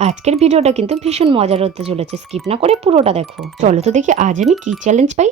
আজকের ভিডিওটা কিন্তু ভীষণ মজার হতে চলেছে। স্কিপ না করে পুরোটা দেখো। চলো তো দেখি আজ আমি কি চ্যালেঞ্জ পাই?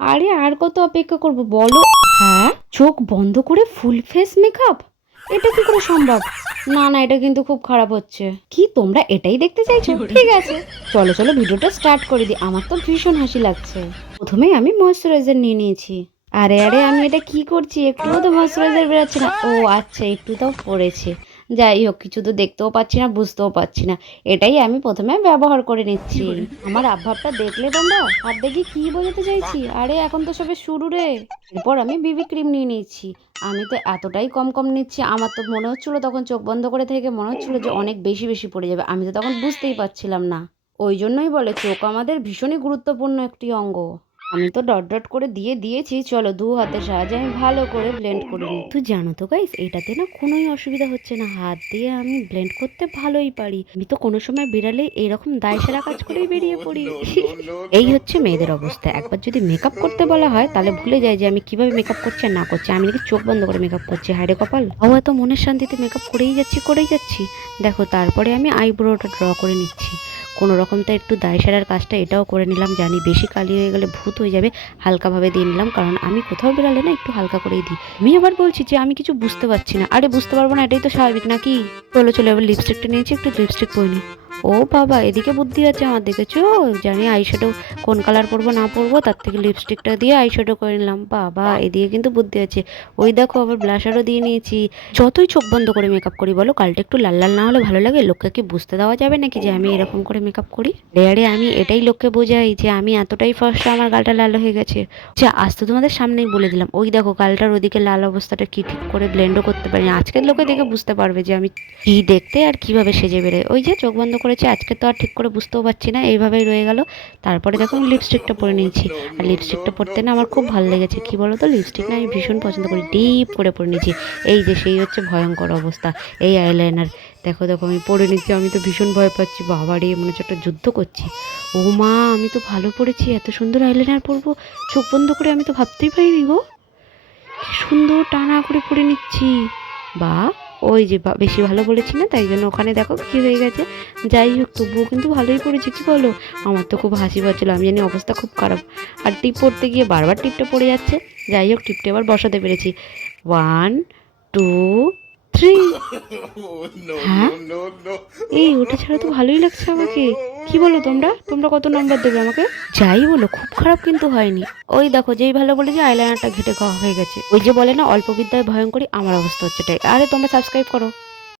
আরে আর কত অপেক্ষা করব বলো? হ্যাঁ? চোখ বন্ধ করে ফুল ফেস মেকআপ এটা কি করে সম্ভব? না না এটা কিন্তু খুব খারাপ হচ্ছে। কি তোমরা এটাই দেখতে চাইছো? ঠিক আছে। চলো চলো ভিডিওটা স্টার্ট করে দিই। আমার তো ভীষণ হাসি লাগছে। প্রথমেই আমি ময়শ্চারাইজার নিয়ে নিয়েছি। আরে আরে আমি এটা কি করছি? একটুও তো ময়শ্চারাইজার বেরোচ্ছে না। ও আচ্ছা একটু তো পড়েছে। যাই হোক কিছু তো দেখতেও পাচ্ছি না বুঝতেও পারছি না। এটাই আমি প্রথমে ব্যবহার করে নিচ্ছি। আমার আভাবটা দেখলে তোমরা? আর দেখি কি বোঝাতে চাইছি? আরে এখন তো সবে শুরু রে। এরপর আমি বিবি ক্রিম নিয়ে নিয়েছি আমি তো এতটাই কম কম নিচ্ছি আমার তো মনে হচ্ছিল তখন চোখ বন্ধ করে থেকে মনে হচ্ছিল যে অনেক বেশি বেশি পড়ে যাবে। আমি তো তখন বুঝতেই পারছিলাম না। ওই জন্যই বলে চোখ আমাদের ভীষণই গুরুত্বপূর্ণ একটি অঙ্গ। আমি তো ডট ডট করে দিয়ে দিয়েছি চলো দু হাতের সাহায্যে আমি ভালো করে ব্লেন্ড করে নিই। তুই জানো তো গাইস এটাতে না কোনোই অসুবিধা হচ্ছে না। হাত দিয়ে আমি ব্লেন্ড করতে ভালোই পারি। আমি তো কোনো সময় বেরালে এরকম দায় সারা কাজ করেই বেরিয়ে পড়ি। এই হচ্ছে মেয়েদের অবস্থা। একবার যদি মেকআপ করতে বলা হয় তাহলে ভুলে যায় যে আমি কীভাবে মেকআপ করছি আর না করছি। আমি নাকি চোখ বন্ধ করে মেকআপ করছি। হাইরে কপাল। ও এত মনের শান্তিতে মেকআপ করেই যাচ্ছি করেই যাচ্ছি। দেখো তারপরে আমি আইব্রোটা ড্র করে নিচ্ছি। কোনো রকম তো একটু দায় সারার কাজটা এটাও করে নিলাম, জানি বেশি কালি হয়ে গেলে ভূত হয়ে যাবে, হালকাভাবে দিয়ে নিলাম, কারণ আমি কোথাও বেরালে না একটু হালকা করেই দিই। আমি আবার বলছি যে আমি কিছু বুঝতে পারছি না। আরে বুঝতে পারব না, এটাই তো স্বাভাবিক নাকি? চলো চলো, এবার লিপস্টিকটা নিয়েছি, একটু লিপস্টিক পরে নিই। ও বাবা, এদিকে বুদ্ধি আছে আমার, দেখেছ? জানি আইশ্যাডো কোন কালার পরবো, না পরবো, তার থেকে লিপস্টিকটা দিয়ে আইশ্যাডো করে নিলাম। বাবা, এদিকে কিন্তু বুদ্ধি আছে। ওই দেখো, আবার ব্লাশারও দিয়ে নিয়েছি। যতই চোখ বন্ধ করে মেকআপ করি, বলো, কালটা একটু লাল লাল না হলে ভালো লাগে? লোককে কি বুঝতে দেওয়া যাবে নাকি যে আমি এরকম করে মেকআপ করি? আরে আমি এটাই লোককে বোঝাই যে আমি এতটাই ফার্স্ট আমার গালটা লাল হয়ে গেছে। যা আজ তো তোমাদের সামনেই বলে দিলাম। ওই দেখো গালটার ওদিকে লাল অবস্থাটা কি ঠিক করে ব্লেন্ডও করতে পারি। আজকের লোকে দেখে বুঝতে পারবে যে আমি কি দেখতে আর কীভাবে সেজে বেরোয় ওই যে চোখ বন্ধ করেছি, আজকে তো আর ঠিক করে বুঝতেও পারছি না, এইভাবেই রয়ে গেল। তারপরে দেখো আমি লিপস্টিকটা পরে নিয়েছি। আর লিপস্টিকটা পরতে না আমার খুব ভালো লেগেছে। কি বলো তো লিপস্টিক না আমি ভীষণ পছন্দ করি। ডিপ করে পরে নিয়েছি। এই যে সেই হচ্ছে ভয়ঙ্কর অবস্থা। এই আইলাইনার দেখো দেখো, আমি পরে নিচ্ছি, আমি তো ভীষণ ভয় পাচ্ছি। বাবা রে, মনে হচ্ছে একটা যুদ্ধ করছি। ও মা, আমি তো ভালো পড়েছি এত সুন্দর আইলাইনার পরবো। চোখ বন্ধ করে আমি তো ভাবতেই পারিনি গো। সুন্দর টানা করে পরে নিচ্ছি। বা ওই যে বেশি ভালো বলেছি না, তাই জন্য ওখানে দেখো কী হয়ে গেছে। যাই হোক, তবুও কিন্তু ভালোই পড়েছি, কি বলো? আমার তো খুব হাসি পাচ্ছিলো, আমি জানি অবস্থা খুব খারাপ। আর টিপ পড়তে গিয়ে বারবার টিপটা পড়ে যাচ্ছে। যাই হোক, টিপটা এবার বসাতে পেরেছি। ওয়ান টু থ্রি হ্যাঁ এই ওটা ছাড়া তো ভালোই লাগছে আমাকে। কি বলো তোমরা? তোমরা কত নম্বর দেবে আমাকে? যাই বলো খুব খারাপ কিন্তু হয়নি। ওই দেখো যেই ভালো বলে যে আইলাইনারটা ঘেটে খাওয়া হয়ে গেছে। ওই যে বলে না অল্প বিদ্যায় ভয়ঙ্করী আমার অবস্থা হচ্ছে তাই। আরে তোমরা সাবস্ক্রাইব করো।